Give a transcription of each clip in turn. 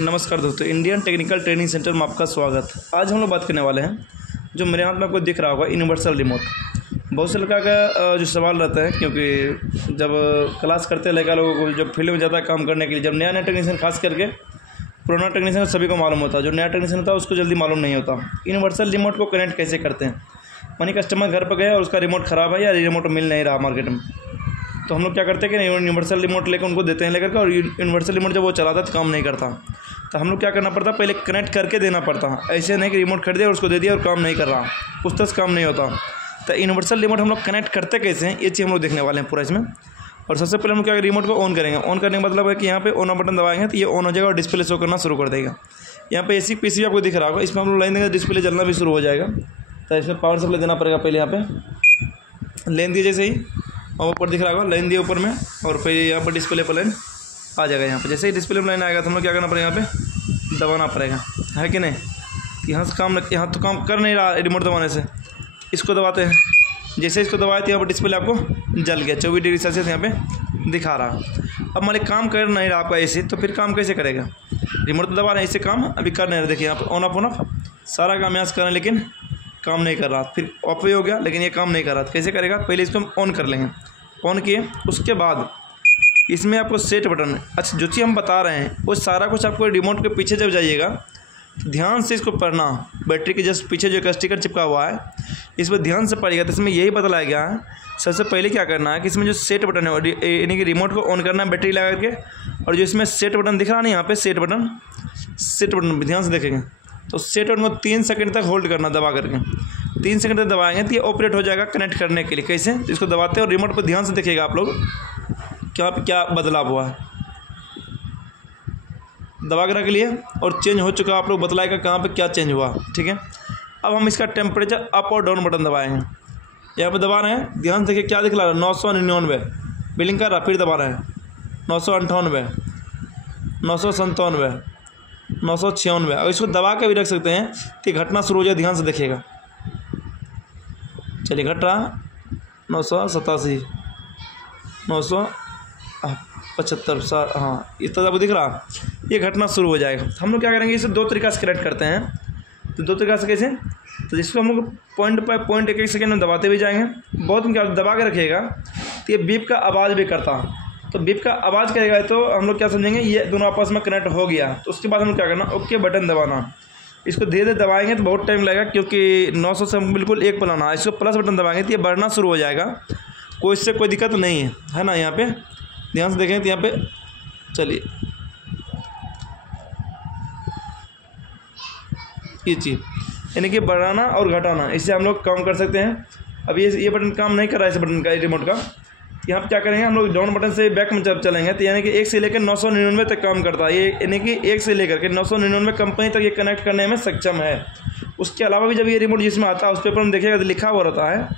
नमस्कार दोस्तों, Indian technical training centre में आपका स्वागत। आज हम लोग बात करने वाले हैं, जो मेरे हाथ में आपको दिख रहा होगा, यूनिवर्सल रिमोट। बहुत से लड़का का जो सवाल रहता है, क्योंकि जब क्लास करते हैं लड़का लोगों को, जब फील्ड में जाता है काम करने के लिए, जब नया नया टेक्नीशियन, खास करके पुराना टेक्नीशियन सभी को मालूम होता है, जो नया टेक्नीशियन होता है उसको जल्दी मालूम नहीं होता यूनिवर्सल रिमोट को कनेक्ट कैसे करते हैं। मानी कस्टमर घर पर गए और उसका रिमोट ख़राब है या रिमोट मिल नहीं रहा मार्केट में, तो हम लोग क्या करते हैं कि यूनिवर्सल रिमोट लेकर उनको देते हैं लेकर के, और यूनिवर्सल रिमोट जब वो चलाता है तो काम नहीं करता, तो हम लोग क्या करना पड़ता है, पहले कनेक्ट करके देना पड़ता है। ऐसे नहीं कि रिमोट खरीदे और उसको दे दिया और काम नहीं कर रहा, उस तरह से काम नहीं होता। तो यूनिवर्सल रिमोट हम लोग कनेक्ट करते कैसे हैं, ये चीज़ हम लोग देखने वाले हैं पूरा इसमें। और सबसे पहले हम क्या रिमोट को ऑन करेंगे। ऑन करने का मतलब है कि यहाँ पे ऑन बटन दबाएंगे तो ये ऑन हो जाएगा और डिस्प्ले शो करना शुरू कर देगा। यहाँ पे ऐसी पीसी आपको दिख रहा होगा, इसमें हम लोग लाइन देंगे, डिस्प्ले जलना भी शुरू हो जाएगा। तो इसमें पावर सप्लाई देना पड़ेगा। पहले यहाँ पे लाइन दिए जैसे ही, और ऊपर दिख रहा होगा लाइन दिए ऊपर में, और फिर यहाँ पर डिस्प्ले पर लाइन आ जाएगा। यहाँ पे जैसे ही डिस्प्ले में लाइन आएगा तो हम लोग क्या करना पड़ेगा, यहाँ पे दबाना पड़ेगा, है कि नहीं। यहाँ से काम, यहाँ तो काम कर नहीं रहा रिमोट दबाने से, इसको दबाते हैं। जैसे इसको दबाए तो यहाँ पर डिस्प्ले आपको जल गया, 24 डिग्री सेल्सियस यहाँ पे दिखा रहा। अब मान लीजिए काम कर नहीं रहा आपका ऐसे, तो फिर काम कैसे करेगा। रिमोट तो दबा रहे हैं, इससे काम अभी कर नहीं रहे। देखिए यहाँ पर ऑन ऑफ सारा काम यहाँ से कर रहे हैं, लेकिन काम नहीं कर रहा। फिर ऑफ भी हो गया, लेकिन ये काम नहीं कर रहा। तो कैसे करेगा, पहले इसको हम ऑन कर लेंगे। ऑन किए, उसके बाद इसमें आपको सेट बटन, अच्छा जो चीज़ हम बता रहे हैं वो सारा कुछ आपको रिमोट के पीछे जब जाइएगा तो ध्यान से इसको पढ़ना। बैटरी के जस्ट पीछे जो एक स्टिकर चिपका हुआ है, इस पर ध्यान से पढ़िएगा। तो इसमें यही बतलाया गया है, सबसे पहले क्या करना है कि इसमें जो सेट बटन है, यानी कि रिमोट को ऑन करना है बैटरी लगा करके, और जो इसमें सेट बटन दिख रहा है ना, यहाँ पे सेट बटन ध्यान से देखेंगे तो सेट बटन को 3 सेकंड तक होल्ड करना दबा करके। 3 सेकंड तक दबाएंगे तो ये ऑपरेट हो जाएगा कनेक्ट करने के लिए। कैसे, इसको दबाते हैं और रिमोट पर ध्यान से देखिएगा आप लोग क्या बदलाव हुआ है। दबा के रख लिए और चेंज हो चुका, आप लोग बतलाएगा कहाँ पे क्या चेंज हुआ, ठीक है। अब हम इसका टेम्परेचर अप और डाउन बटन दबाएंगे। यहाँ पे दबा रहे हैं, ध्यान से देखिए क्या दिखला रहा है, 999 बिलिंग कर रहा। फिर दबा रहे हैं 998, 997, 996, और इसको दबा के भी रख सकते हैं कि घटना शुरू हो जाए। ध्यान से देखिएगा, चलिए घट रहा 987, 975, हाँ इस तरह आपको दिख रहा, ये घटना शुरू हो जाएगा। हम लोग क्या करेंगे, इसे 2 तरीक़ा से कनेक्ट करते हैं। तो 2 तरीक़ा से कैसे, तो जिसको हम लोग पॉइंट बाय पॉइंट 1-1 सेकेंड में दबाते भी जाएंगे। बहुत हम क्या दबा के रखिएगा तो ये बीप का आवाज़ भी करता, तो बीप का आवाज़ करेगा तो हम लोग क्या समझेंगे ये दोनों आपस में कनेक्ट हो गया। तो उसके बाद हम लोग क्या करना, ओके बटन दबाना। इसको धीरे धीरे दबाएंगे तो बहुत टाइम लगेगा, क्योंकि 900 से हम बिल्कुल 1 पर लाना। इसको प्लस बटन दबाएंगे तो ये बढ़ना शुरू हो जाएगा। इससे कोई दिक्कत नहीं है ना। यहाँ पे ध्यान से देखें तो यहाँ पे चलिए ये चीज़, यानी कि बढ़ाना और घटाना, इससे हम लोग काम कर सकते हैं। अब ये बटन काम नहीं कर रहा है, इस बटन का, रिमोट का। यहाँ पे क्या करेंगे, हम लोग डाउन बटन से बैक में जब चलेंगे तो यानी कि 1 से लेकर 999 तक काम करता है ये, यानी कि 1 से लेकर के 999 कंपनी तक ये कनेक्ट करने में सक्षम है। उसके अलावा भी जब ये रिमोट जिसमें आता है उस पेपर में देखिएगा तो लिखा हुआ रहता है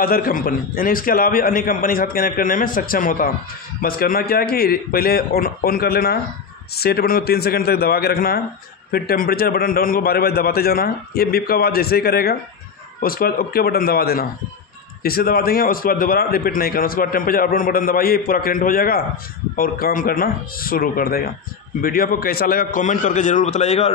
अदर कंपनी, यानी इसके अलावा भी अन्य कंपनी के साथ कनेक्ट करने में सक्षम होता। बस करना क्या है कि पहले ऑन कर लेना है, सेट बटन को 3 सेकंड तक दबा के रखना है, फिर टेम्परेचर बटन डाउन को बार बार दबाते जाना है। ये बीप का आवाज़ जैसे ही करेगा उसके बाद ओके बटन दबा देना। जिससे दबा देंगे उसके बाद दोबारा रिपीट नहीं करना। उसके बाद टेम्परेचर अप डाउन बटन दबाइए, पूरा कनेक्ट हो जाएगा और काम करना शुरू कर देगा। वीडियो आपको कैसा लगा कमेंट करके ज़रूर बताइएगा।